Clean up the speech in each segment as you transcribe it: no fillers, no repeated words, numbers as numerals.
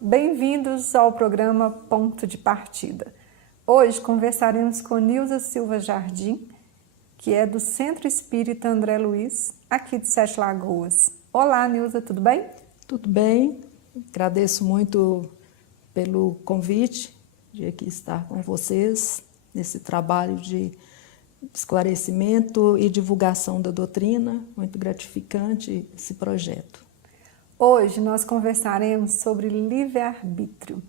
Bem-vindos ao programa Ponto de Partida. Hoje conversaremos com Nilza Silva Jardim, que é do Centro Espírita André Luiz, aqui de Sete Lagoas. Olá, Nilza, tudo bem? Tudo bem, agradeço muito pelo convite de aqui estar com vocês nesse trabalho de esclarecimento e divulgação da doutrina, muito gratificante esse projeto. Hoje nós conversaremos sobre livre-arbítrio.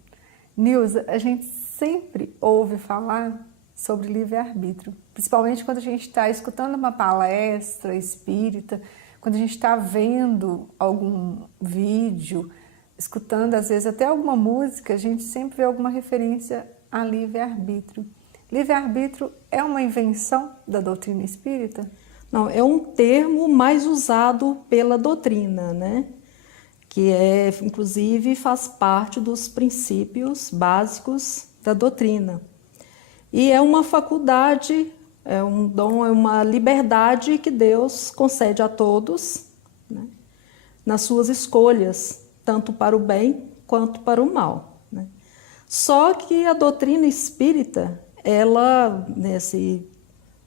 Nilza, a gente sempre ouve falar sobre livre-arbítrio, principalmente quando a gente está escutando uma palestra espírita, quando a gente está vendo algum vídeo, escutando às vezes até alguma música, a gente sempre vê alguma referência a livre-arbítrio. Livre-arbítrio é uma invenção da doutrina espírita? Não, é um termo mais usado pela doutrina, né? Que inclusive faz parte dos princípios básicos da doutrina. E é uma faculdade, é um dom, é uma liberdade que Deus concede a todos, né, nas suas escolhas, tanto para o bem quanto para o mal, né? Só que a doutrina espírita, ela, nesse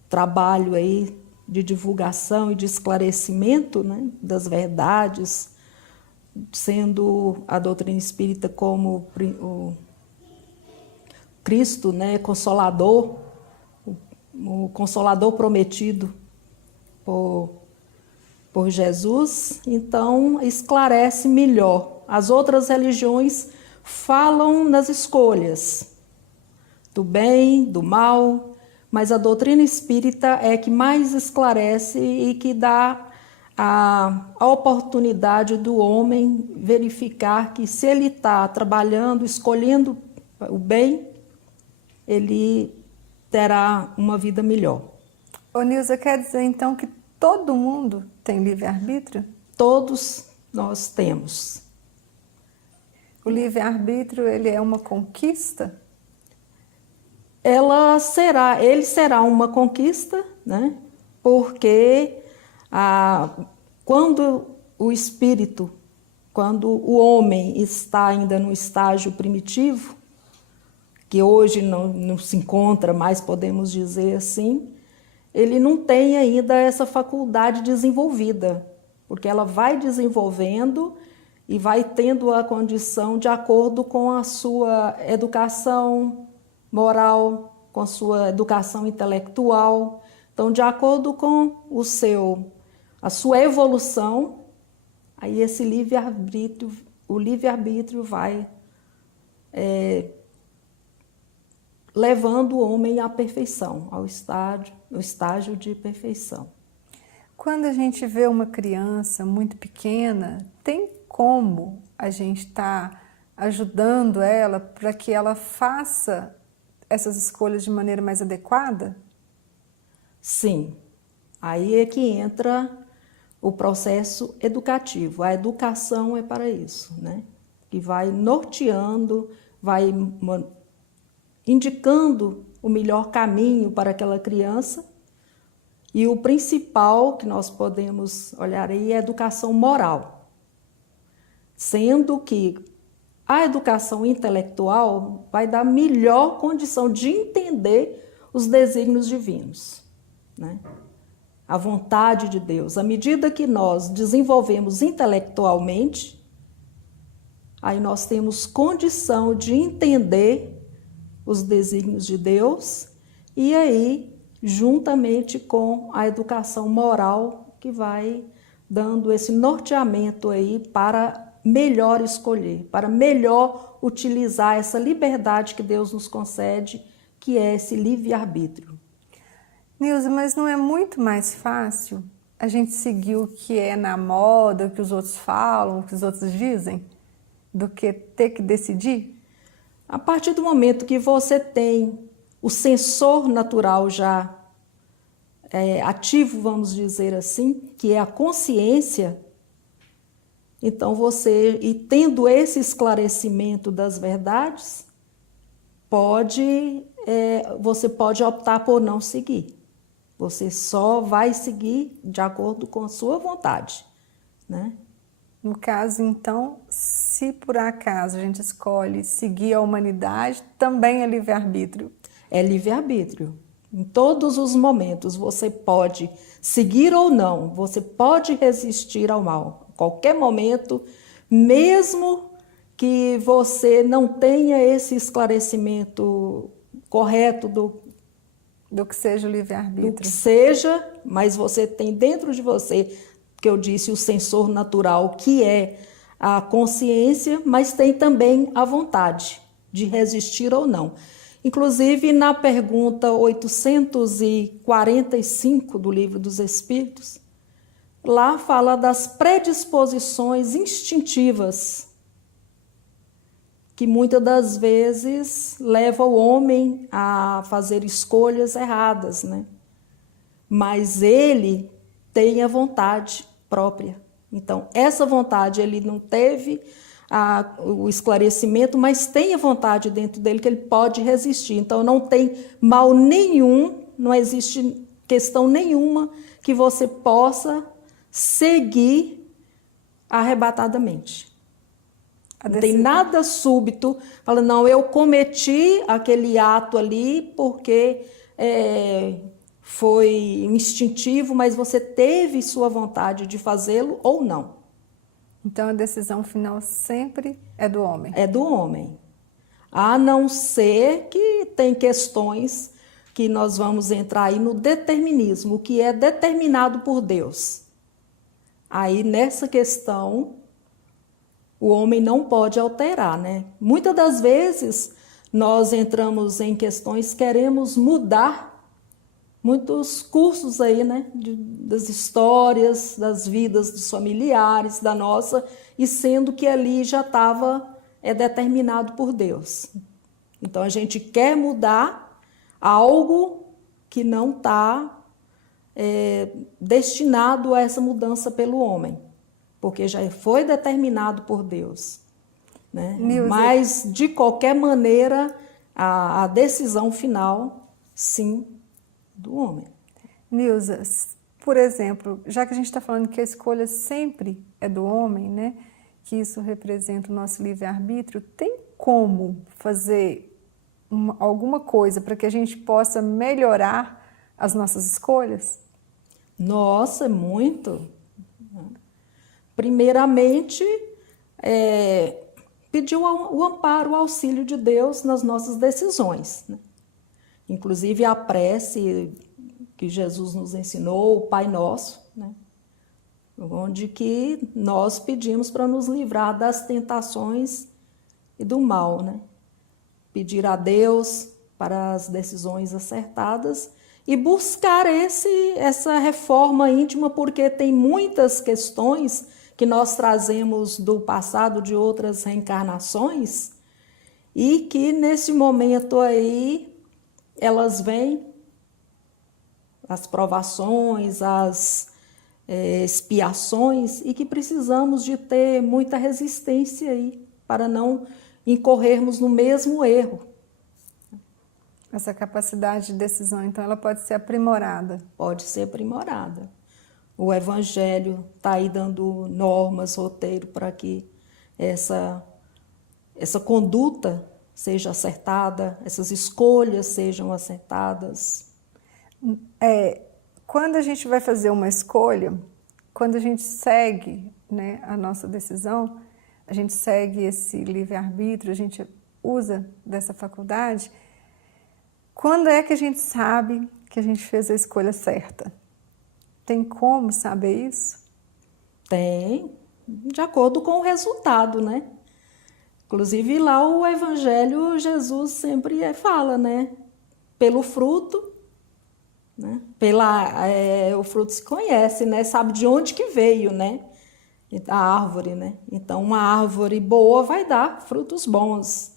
trabalho aí de divulgação e de esclarecimento, né, das verdades, sendo a doutrina espírita como o Cristo, né, consolador, o consolador prometido por Jesus, então esclarece melhor. As outras religiões falam nas escolhas do bem, do mal, mas a doutrina espírita é que mais esclarece e que dá a oportunidade do homem verificar que se ele está trabalhando, escolhendo o bem, ele terá uma vida melhor. Ô Nilza, quer dizer então que todo mundo tem livre-arbítrio? Todos nós temos. O livre-arbítrio, ele é uma conquista? Ele será uma conquista, né? Porque quando o espírito, quando o homem está ainda no estágio primitivo, que hoje não se encontra mais, podemos dizer assim, ele não tem ainda essa faculdade desenvolvida, porque ela vai desenvolvendo e vai tendo a condição de acordo com a sua educação moral, com a sua educação intelectual. Então, de acordo com a sua evolução, aí esse o livre-arbítrio vai levando o homem à perfeição, ao estágio de perfeição. Quando a gente vê uma criança muito pequena, tem como a gente estar ajudando ela para que ela faça essas escolhas de maneira mais adequada? Sim, aí é que entra o processo educativo. A educação é para isso, né? Que vai norteando, vai indicando o melhor caminho para aquela criança. E o principal que nós podemos olhar aí é a educação moral. Sendo que a educação intelectual vai dar melhor condição de entender os desígnios divinos, né? A vontade de Deus. À medida que nós desenvolvemos intelectualmente, aí nós temos condição de entender os desígnios de Deus e aí, juntamente com a educação moral, que vai dando esse norteamento aí para melhor escolher, para melhor utilizar essa liberdade que Deus nos concede, que é esse livre-arbítrio. Nilza, mas não é muito mais fácil a gente seguir o que é na moda, o que os outros falam, o que os outros dizem, do que ter que decidir? A partir do momento que você tem o sensor natural já ativo, vamos dizer assim, que é a consciência, então e tendo esse esclarecimento das verdades, você pode optar por não seguir. Você só vai seguir de acordo com a sua vontade, né? No caso, então, se por acaso a gente escolhe seguir a humanidade, também é livre-arbítrio. É livre-arbítrio. Em todos os momentos você pode seguir ou não, você pode resistir ao mal. A qualquer momento, mesmo que você não tenha esse esclarecimento correto Do que seja o do que livre-arbítrio. seja, mas você tem dentro de você, que eu disse, o sensor natural, que é a consciência, mas tem também a vontade de resistir ou não. Inclusive, na pergunta 845 do Livro dos Espíritos, lá fala das predisposições instintivas, que muitas das vezes leva o homem a fazer escolhas erradas, né? Mas ele tem a vontade própria. Então, essa vontade ele não teve o esclarecimento, mas tem a vontade dentro dele que ele pode resistir. Então, não tem mal nenhum, não existe questão nenhuma que você possa seguir arrebatadamente. Não tem nada súbito, fala, não, eu cometi aquele ato ali porque foi instintivo, mas você teve sua vontade de fazê-lo ou não. Então, a decisão final sempre é do homem. É do homem. A não ser que tem questões que nós vamos entrar aí no determinismo, o que é determinado por Deus. Aí, nessa questão, o homem não pode alterar, né? Muitas das vezes, nós entramos em questões, queremos mudar muitos cursos aí, né, das histórias, das vidas dos familiares, da nossa, e sendo que ali já estava determinado por Deus. Então, a gente quer mudar algo que não está destinado a essa mudança pelo homem, porque já foi determinado por Deus, né? Mas, de qualquer maneira, a decisão final, sim, do homem. Nilza, por exemplo, já que a gente está falando que a escolha sempre é do homem, né? Que isso representa o nosso livre-arbítrio, tem como fazer alguma coisa para que a gente possa melhorar as nossas escolhas? Nossa, muito. Primeiramente, pedir o amparo, o auxílio de Deus nas nossas decisões, né? Inclusive a prece que Jesus nos ensinou, o Pai Nosso, né? Onde que nós pedimos para nos livrar das tentações e do mal, né? Pedir a Deus para as decisões acertadas e buscar essa reforma íntima, porque tem muitas questões que nós trazemos do passado de outras reencarnações e que nesse momento aí elas vêm, as provações, as expiações, e que precisamos de ter muita resistência aí, para não incorrermos no mesmo erro. Essa capacidade de decisão, então, ela pode ser aprimorada? Pode ser aprimorada. O Evangelho está aí dando normas, roteiro, para que essa conduta seja acertada, essas escolhas sejam acertadas. Quando a gente vai fazer uma escolha, quando a gente segue, né, a nossa decisão, a gente segue esse livre-arbítrio, a gente usa dessa faculdade, quando é que a gente sabe que a gente fez a escolha certa? Tem como saber isso? Tem, de acordo com o resultado, né? Inclusive, lá o Evangelho, Jesus sempre fala, né? Pelo fruto, né? O fruto se conhece, né? Sabe de onde que veio, né? A árvore, né? Então, uma árvore boa vai dar frutos bons.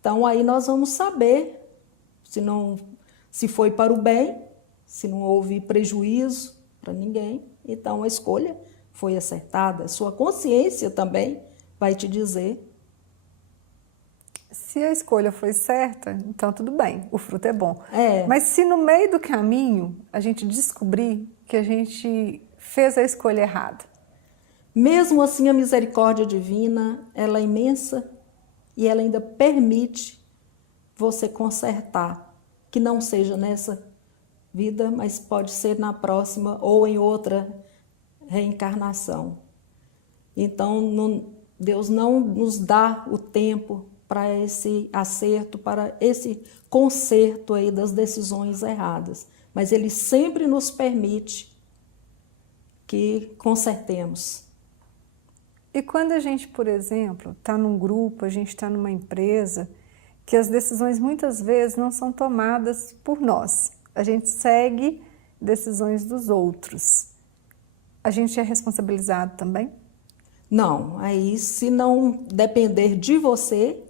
Então, aí nós vamos saber se foi para o bem, se não houve prejuízo para ninguém. Então, a escolha foi acertada. Sua consciência também vai te dizer. Se a escolha foi certa, então tudo bem, o fruto é bom. É. Mas se no meio do caminho a gente descobrir que a gente fez a escolha errada? Mesmo assim, a misericórdia divina, ela é imensa e ela ainda permite você consertar, que não seja nessa vida, mas pode ser na próxima ou em outra reencarnação. Então, Deus não nos dá o tempo para esse acerto, para esse conserto aí das decisões erradas, mas Ele sempre nos permite que consertemos. E quando a gente, por exemplo, está num grupo, a gente está numa empresa, que as decisões muitas vezes não são tomadas por nós, a gente segue decisões dos outros. A gente é responsabilizado também? Não, aí se não depender de você,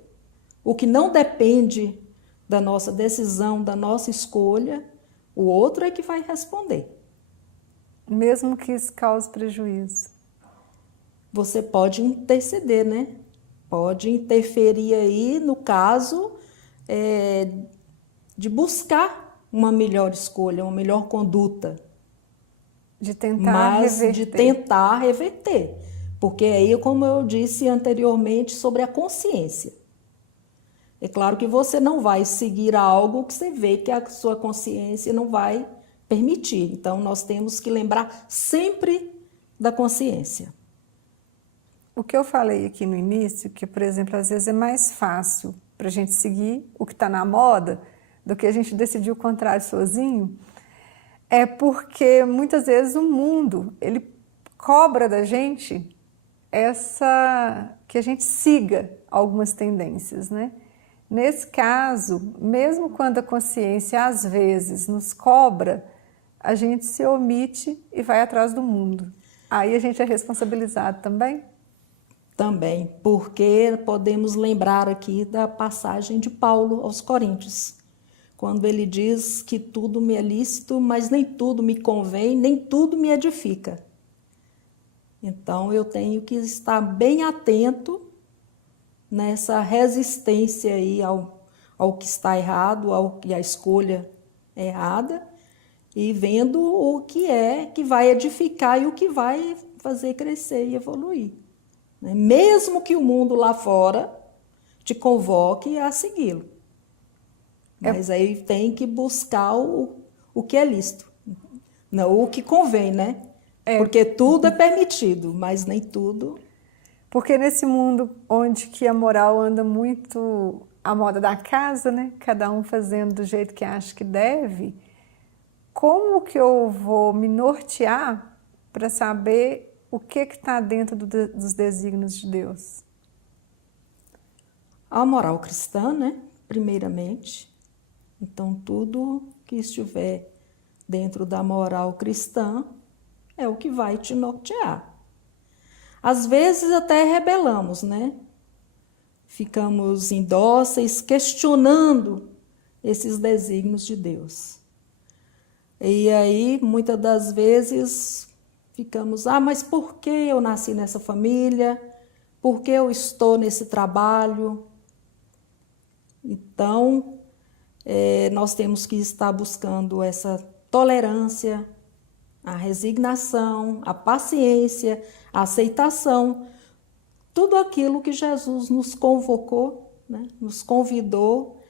o que não depende da nossa decisão, da nossa escolha, o outro é que vai responder. Mesmo que isso cause prejuízo. Você pode interceder, né? Pode interferir aí no caso de buscar uma melhor escolha, uma melhor conduta. De tentar mas reverter. De tentar reverter. Porque aí, como eu disse anteriormente, sobre a consciência. É claro que você não vai seguir algo que você vê que a sua consciência não vai permitir. Então, nós temos que lembrar sempre da consciência. O que eu falei aqui no início, que, por exemplo, às vezes é mais fácil para a gente seguir o que está na moda do que a gente decidir o contrário sozinho, é porque muitas vezes o mundo, ele cobra da gente que a gente siga algumas tendências, né? Nesse caso, mesmo quando a consciência às vezes nos cobra, a gente se omite e vai atrás do mundo. Aí a gente é responsabilizado também? Também, porque podemos lembrar aqui da passagem de Paulo aos Coríntios, quando ele diz que tudo me é lícito, mas nem tudo me convém, nem tudo me edifica. Então, eu tenho que estar bem atento nessa resistência aí ao que está errado, ao que a escolha é errada, e vendo o que é que vai edificar e o que vai fazer crescer e evoluir. Mesmo que o mundo lá fora te convoque a segui-lo. Mas aí tem que buscar o que é lícito, não o que convém, né? Porque tudo é permitido, mas nem tudo. Porque nesse mundo onde que a moral anda muito à moda da casa, né? Cada um fazendo do jeito que acha que deve, como que eu vou me nortear para saber o que está dentro dos desígnios de Deus? A moral cristã, né? Primeiramente. Então, tudo que estiver dentro da moral cristã é o que vai te nortear. Às vezes até rebelamos, né? Ficamos indóceis, questionando esses desígnios de Deus. E aí, muitas das vezes, ficamos, mas por que eu nasci nessa família? Por que eu estou nesse trabalho? Então, nós temos que estar buscando essa tolerância, a resignação, a paciência, a aceitação, tudo aquilo que Jesus nos convocou, né? Nos convidou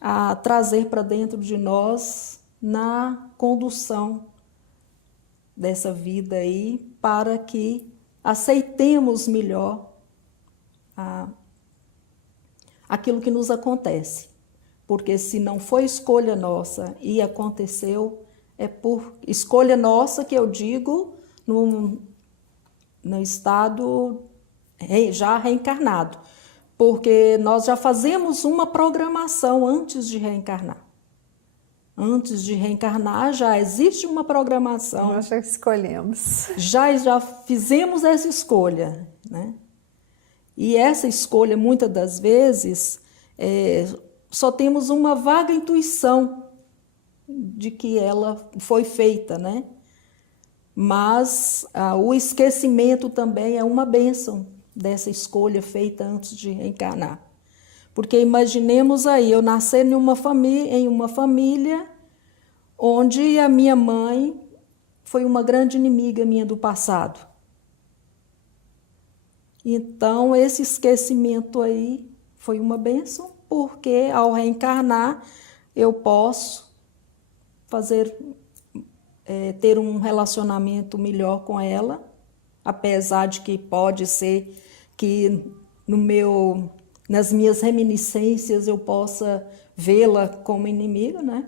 a trazer para dentro de nós na condução dessa vida aí, para que aceitemos melhor aquilo que nos acontece. Porque se não foi escolha nossa e aconteceu, é por escolha nossa que eu digo no estado já reencarnado. Porque nós já fazemos uma programação antes de reencarnar. Antes de reencarnar já existe uma programação. Nós já escolhemos. Já fizemos essa escolha, né? E essa escolha, muitas das vezes, só temos uma vaga intuição de que ela foi feita, né? Mas o esquecimento também é uma bênção dessa escolha feita antes de reencarnar. Porque imaginemos aí, eu nascer em uma família onde a minha mãe foi uma grande inimiga minha do passado. Então, esse esquecimento aí foi uma bênção, porque ao reencarnar eu posso fazer, ter um relacionamento melhor com ela, apesar de que pode ser que nas minhas reminiscências eu possa vê-la como inimiga, né?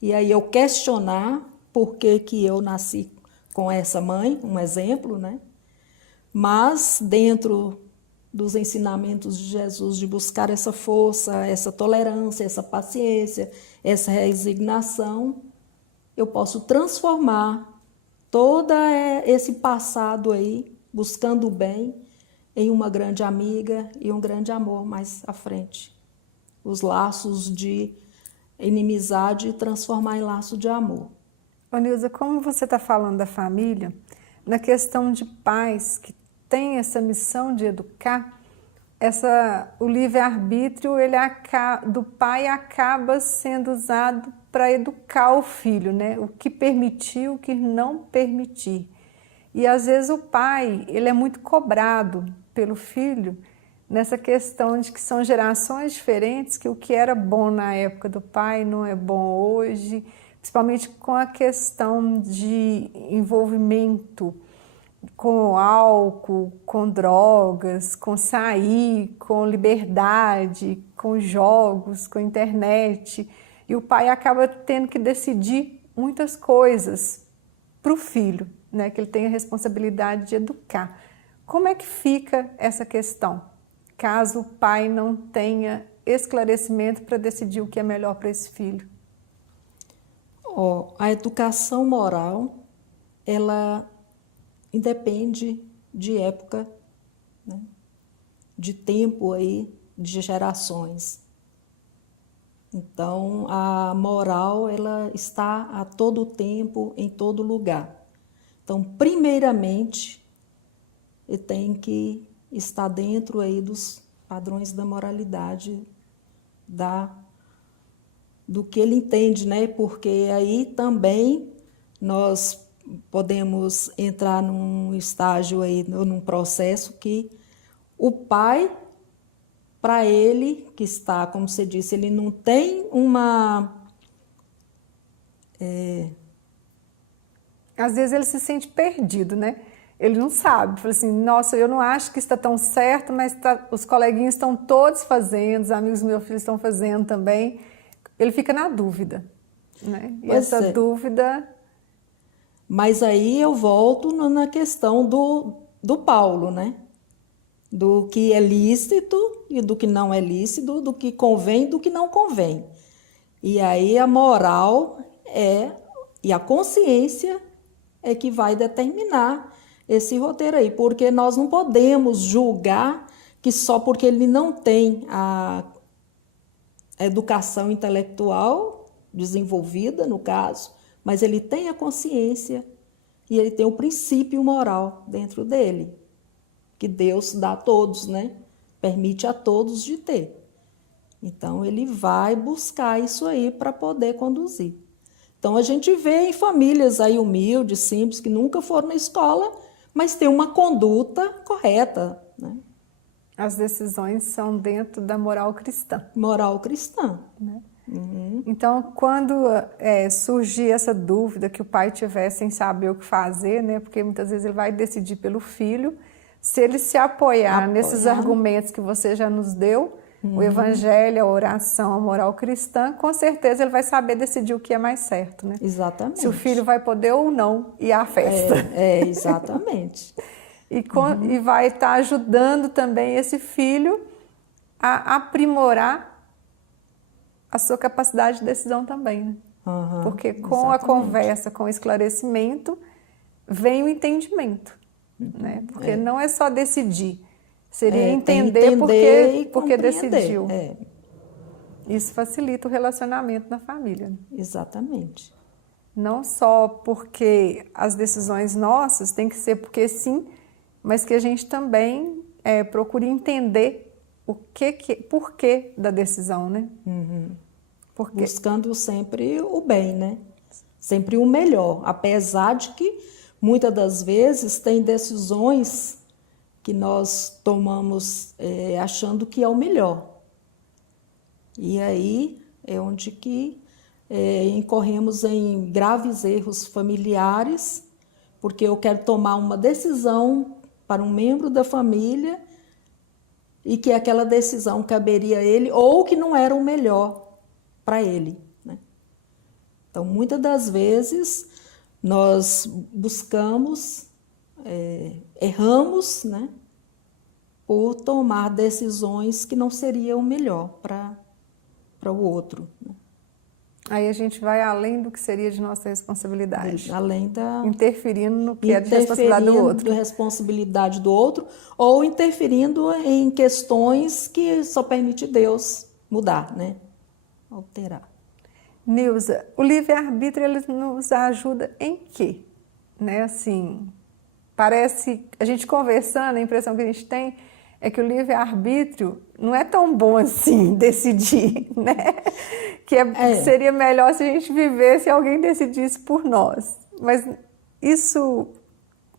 E aí eu questionar por que que eu nasci com essa mãe, um exemplo, né? Mas dentro dos ensinamentos de Jesus, de buscar essa força, essa tolerância, essa paciência, essa resignação, eu posso transformar todo esse passado aí, buscando o bem, em uma grande amiga e um grande amor mais à frente. Os laços de inimizade transformar em laço de amor. Ô Nilza, como você está falando da família, na questão de pais que têm essa missão de educar, o livre-arbítrio do pai acaba sendo usado para educar o filho, né? O que permitir, o que não permitir. E às vezes o pai, ele é muito cobrado pelo filho nessa questão de que são gerações diferentes, que o que era bom na época do pai não é bom hoje, principalmente com a questão de envolvimento com álcool, com drogas, com sair, com liberdade, com jogos, com internet. E o pai acaba tendo que decidir muitas coisas para o filho, né? Que ele tem a responsabilidade de educar. Como é que fica essa questão, caso o pai não tenha esclarecimento para decidir o que é melhor para esse filho? A educação moral, ela independe de época, né? De tempo aí, de gerações. Então, a moral, ela está a todo tempo, em todo lugar. Então, primeiramente, ele tem que estar dentro aí dos padrões da moralidade, do que ele entende, né? Porque aí também nós podemos entrar num estágio aí, num processo que o pai, para ele, que está, como você disse, ele não tem Às vezes ele se sente perdido, né? Ele não sabe, fala assim, nossa, eu não acho que está tão certo, mas os coleguinhas estão todos fazendo, os amigos do meu filho estão fazendo também. Ele fica na dúvida, né? E essa dúvida... Mas aí eu volto na questão do Paulo, né? Do que é lícito e do que não é lícito, do que convém e do que não convém. E aí a moral e a consciência é que vai determinar esse roteiro aí, porque nós não podemos julgar que só porque ele não tem a educação intelectual desenvolvida, no caso, mas ele tem a consciência e ele tem o princípio moral dentro dele, que Deus dá a todos, né? Permite a todos de ter. Então, ele vai buscar isso aí para poder conduzir. Então, a gente vê em famílias aí humildes, simples, que nunca foram na escola, mas tem uma conduta correta, né? As decisões são dentro da moral cristã. Moral cristã. Né? Uhum. Então, quando surgir essa dúvida que o pai tiver sem saber o que fazer, né? Porque muitas vezes ele vai decidir pelo filho, se ele se apoiar nesses argumentos que você já nos deu, o evangelho, a oração, a moral cristã, com certeza ele vai saber decidir o que é mais certo, né? Exatamente. Se o filho vai poder ou não ir à festa. Exatamente. E vai estar ajudando também esse filho a aprimorar a sua capacidade de decisão também, né? Porque com a conversa, com o esclarecimento, vem o entendimento, né? Porque não é só decidir, seria entender porque decidiu. Isso facilita o relacionamento na família. Né? Exatamente. Não só porque as decisões nossas têm que ser porque sim, mas que a gente também procure entender porquê da decisão, né? Buscando sempre o bem, né? Sempre o melhor, apesar de que muitas das vezes tem decisões que nós tomamos achando que é o melhor. E aí é onde que incorremos em graves erros familiares, porque eu quero tomar uma decisão para um membro da família e que aquela decisão caberia a ele ou que não era o melhor para ele, né? Então, muitas das vezes, nós buscamos, erramos, né, por tomar decisões que não seriam o melhor para o outro, né? Aí a gente vai além do que seria de nossa responsabilidade. Além da... Interferindo no que é de responsabilidade do outro. Interferindo na responsabilidade do outro, ou interferindo em questões que só permite Deus mudar, né? Alterar. Nilza, o livre-arbítrio ele nos ajuda em quê? Né? Assim, parece, a gente conversando, a impressão que a gente tem é que o livre-arbítrio não é tão bom assim decidir, né? Que seria melhor se a gente vivesse e alguém decidisse por nós. Mas isso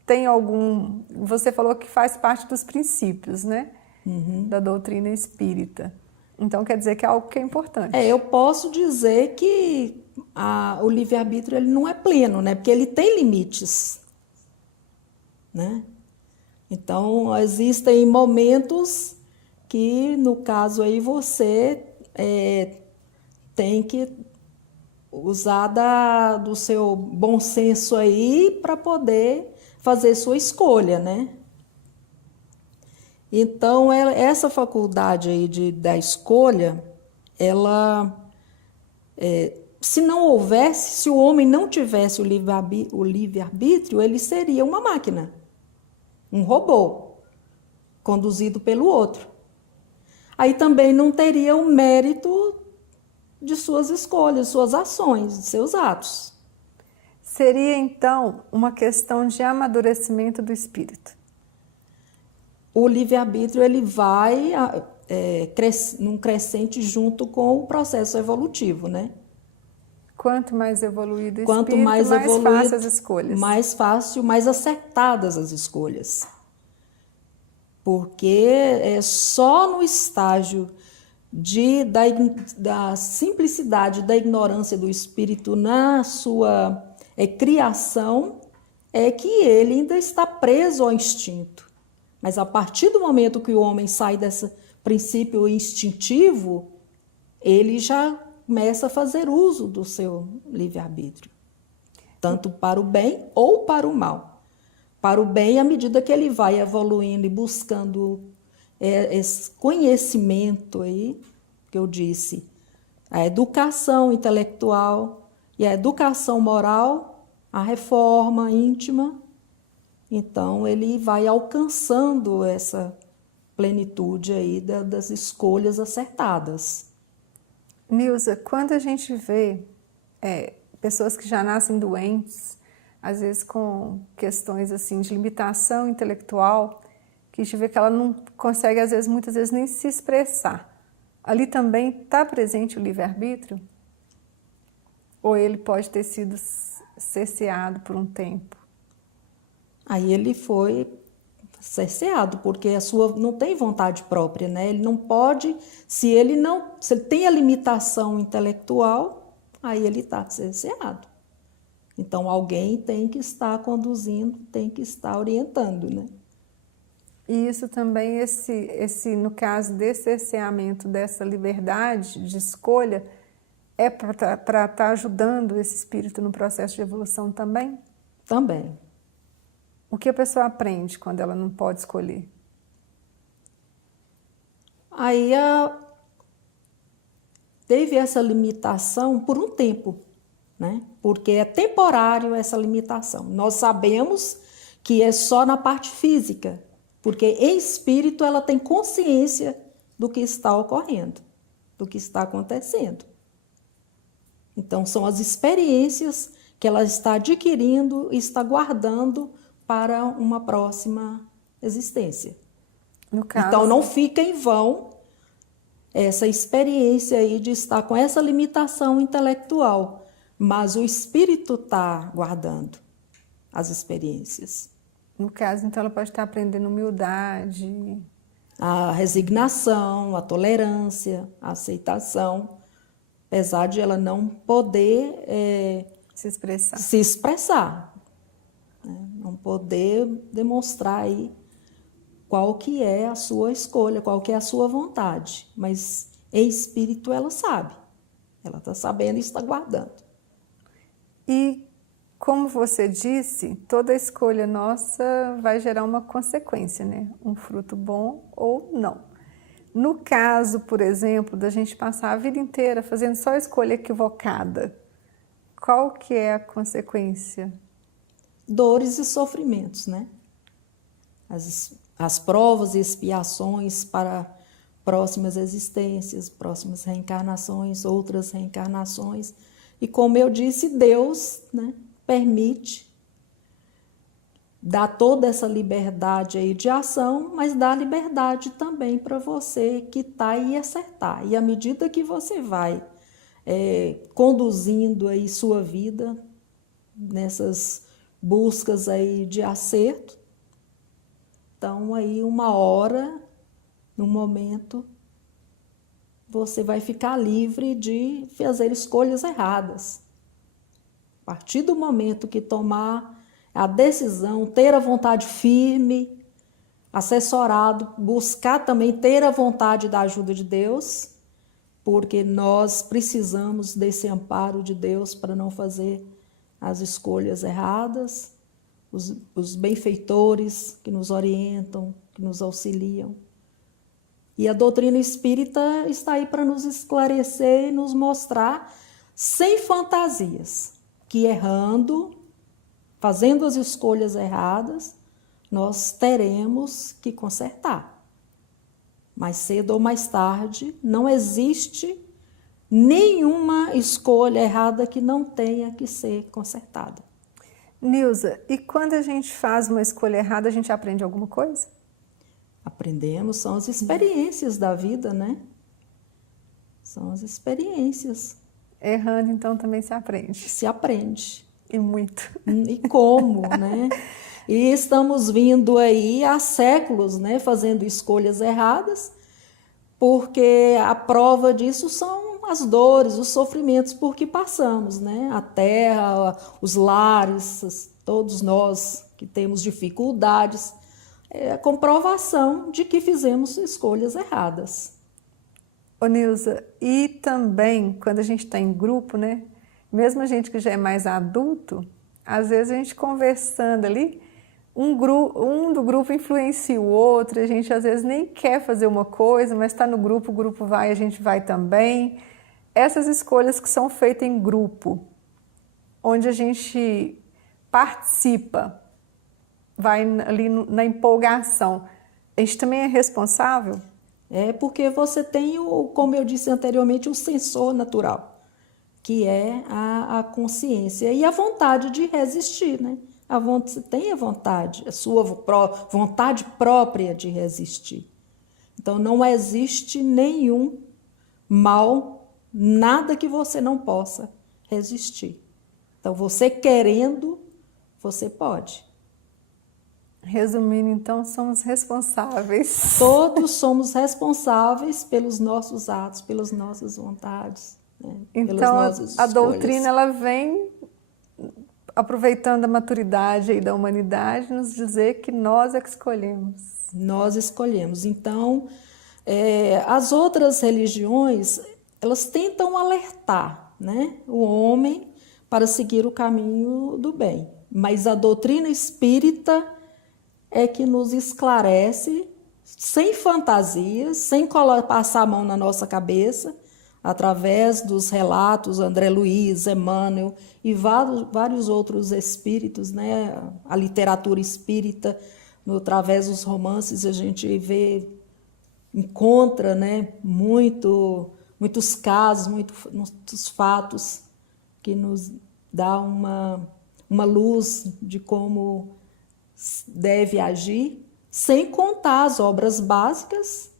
tem algum... Você falou que faz parte dos princípios, né? Da doutrina espírita. Então, quer dizer que é algo que é importante. Eu posso dizer que o livre-arbítrio ele não é pleno, né? Porque ele tem limites, né? Então, existem momentos que, no caso aí, você tem que usar do seu bom senso aí para poder fazer sua escolha, né? Então, essa faculdade aí da escolha, ela, se não houvesse, se o homem não tivesse o livre-arbítrio, ele seria uma máquina, um robô, conduzido pelo outro. Aí também não teria o mérito de suas escolhas, suas ações, de seus atos. Seria, então, uma questão de amadurecimento do espírito. O livre-arbítrio ele vai num crescente junto com o processo evolutivo, né? Quanto mais evoluído o Quanto espírito, mais evoluído, fácil as escolhas. Mais fácil, mais acertadas as escolhas. Porque é só no estágio da simplicidade, da ignorância do espírito na sua criação é que ele ainda está preso ao instinto. Mas a partir do momento que o homem sai desse princípio instintivo, ele já começa a fazer uso do seu livre-arbítrio, tanto para o bem ou para o mal. Para o bem, à medida que ele vai evoluindo e buscando esse conhecimento aí, que eu disse, a educação intelectual e a educação moral, a reforma íntima. Então, ele vai alcançando essa plenitude aí das escolhas acertadas. Nilza, quando a gente vê pessoas que já nascem doentes, às vezes com questões assim de limitação intelectual, que a gente vê que ela não consegue, às vezes, muitas vezes, nem se expressar. Ali também está presente o livre-arbítrio? Ou ele pode ter sido cerceado por um tempo? Aí ele foi cerceado, porque não tem vontade própria, né? Ele não pode, se ele tem a limitação intelectual, aí ele está cerceado. Então alguém tem que estar conduzindo, tem que estar orientando, né? E isso também, no caso desse cerceamento dessa liberdade de escolha, é para estar ajudando esse espírito no processo de evolução também? Também. O que a pessoa aprende quando ela não pode escolher? Aí teve essa limitação por um tempo, né? Porque é temporário essa limitação. Nós sabemos que é só na parte física, porque em espírito ela tem consciência do que está ocorrendo, do que está acontecendo. Então, são as experiências que ela está adquirindo e está guardando para uma próxima existência. No caso... Então, não fica em vão essa experiência aí de estar com essa limitação intelectual, mas o espírito está guardando as experiências. No caso, então, ela pode estar aprendendo humildade. A resignação, a tolerância, a aceitação, apesar de ela não poder Se expressar. se expressar, né? Não poder demonstrar aí qual que é a sua escolha, qual que é a sua vontade, mas em espírito ela sabe, ela está sabendo e está guardando. E, como você disse, toda escolha nossa vai gerar uma consequência, né? Um fruto bom ou não. No caso, por exemplo, da gente passar a vida inteira fazendo só escolha equivocada, qual que é a consequência? Dores e sofrimentos, né? As provas e expiações para próximas existências, próximas reencarnações, outras reencarnações. E como eu disse, Deus, né, permite dar toda essa liberdade aí de ação, mas dá liberdade também para você quitar e acertar. E à medida que você vai conduzindo aí sua vida nessas buscas aí de acerto, então aí uma hora, num momento, você vai ficar livre de fazer escolhas erradas. A partir do momento que tomar a decisão, ter a vontade firme, assessorado, buscar também ter a vontade da ajuda de Deus, porque nós precisamos desse amparo de Deus para não fazer as escolhas erradas, os benfeitores que nos orientam, que nos auxiliam. E a doutrina espírita está aí para nos esclarecer e nos mostrar, sem fantasias, que errando, fazendo as escolhas erradas, nós teremos que consertar. Mais cedo ou mais tarde, não existe nenhuma escolha errada que não tenha que ser consertada. Nilza, e quando a gente faz uma escolha errada, a gente aprende alguma coisa? Aprendemos, são as experiências da vida, né? São as experiências. Errando, então, também se aprende. Se aprende. E muito. E como, né? E estamos vindo aí há séculos, né, fazendo escolhas erradas, porque a prova disso são as dores, os sofrimentos por que passamos, né? A terra, os lares, todos nós que temos dificuldades, é a comprovação de que fizemos escolhas erradas. Ô Nilza, e também quando a gente está em grupo, né? Mesmo a gente que já é mais adulto, às vezes a gente conversando ali, um do grupo influencia o outro, a gente às vezes nem quer fazer uma coisa, mas está no grupo, o grupo vai, a gente vai também. Essas escolhas que são feitas em grupo, onde a gente participa, vai ali na empolgação, a gente também é responsável? É porque você tem, como eu disse anteriormente, o sensor natural, que é a consciência e a vontade de resistir, né? Você tem a vontade, a sua vontade própria de resistir. Então, não existe nenhum mal, nada que você não possa resistir. Então, você querendo, você pode. Resumindo, então, somos responsáveis. Todos somos responsáveis pelos nossos atos, pelas nossas vontades, né? Então, pelas nossas a escolhas. doutrina, ela vem aproveitando a maturidade aí da humanidade, nos dizer que nós é que escolhemos. Nós escolhemos. Então, as outras religiões, elas tentam alertar, né, o homem para seguir o caminho do bem. Mas a doutrina espírita é que nos esclarece, sem fantasias, sem passar a mão na nossa cabeça, através dos relatos, André Luiz, Emmanuel e vários outros espíritos, né? A literatura espírita, através dos romances, a gente encontra, né, muitos casos, muitos fatos que nos dá uma luz de como deve agir, sem contar as obras básicas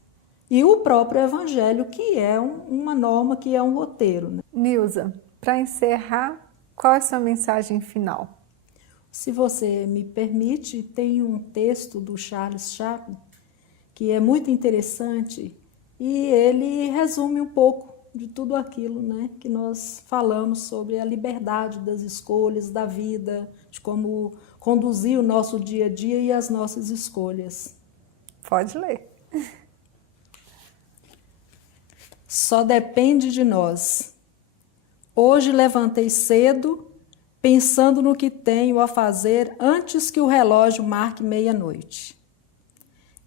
e o próprio Evangelho, que é uma norma, que é um roteiro, né? Nilza, para encerrar, qual é a sua mensagem final? Se você me permite, tem um texto do Charles Chaplin que é muito interessante e ele resume um pouco de tudo aquilo, né, que nós falamos sobre a liberdade das escolhas, da vida, de como conduzir o nosso dia a dia e as nossas escolhas. Pode ler. Só depende de nós. Hoje levantei cedo, pensando no que tenho a fazer antes que o relógio marque meia-noite.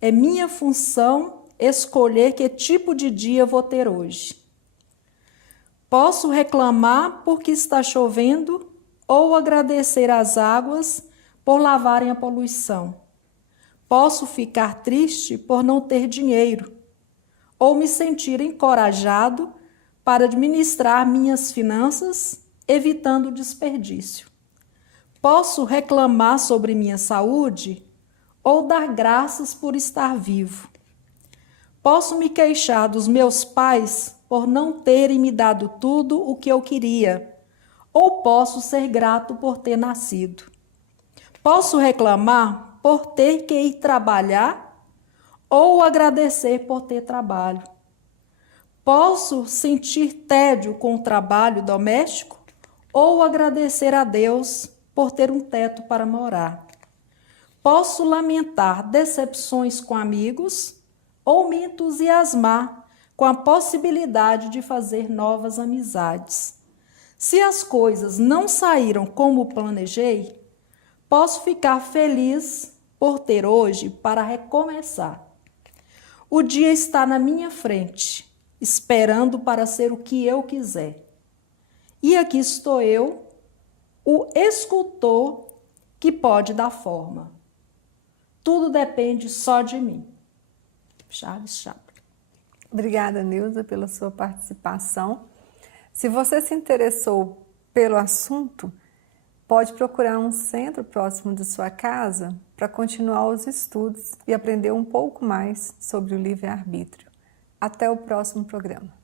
É minha função escolher que tipo de dia vou ter hoje. Posso reclamar porque está chovendo ou agradecer às águas por lavarem a poluição. Posso ficar triste por não ter dinheiro ou me sentir encorajado para administrar minhas finanças, evitando o desperdício. Posso reclamar sobre minha saúde ou dar graças por estar vivo. Posso me queixar dos meus pais por não terem me dado tudo o que eu queria, ou posso ser grato por ter nascido. Posso reclamar por ter que ir trabalhar ou agradecer por ter trabalho. Posso sentir tédio com o trabalho doméstico ou agradecer a Deus por ter um teto para morar. Posso lamentar decepções com amigos ou me entusiasmar com a possibilidade de fazer novas amizades. Se as coisas não saíram como planejei, posso ficar feliz por ter hoje para recomeçar. O dia está na minha frente, esperando para ser o que eu quiser. E aqui estou eu, o escultor que pode dar forma. Tudo depende só de mim. Charles Chaplin. Obrigada, Nilza, pela sua participação. Se você se interessou pelo assunto, pode procurar um centro próximo de sua casa para continuar os estudos e aprender um pouco mais sobre o livre-arbítrio. Até o próximo programa.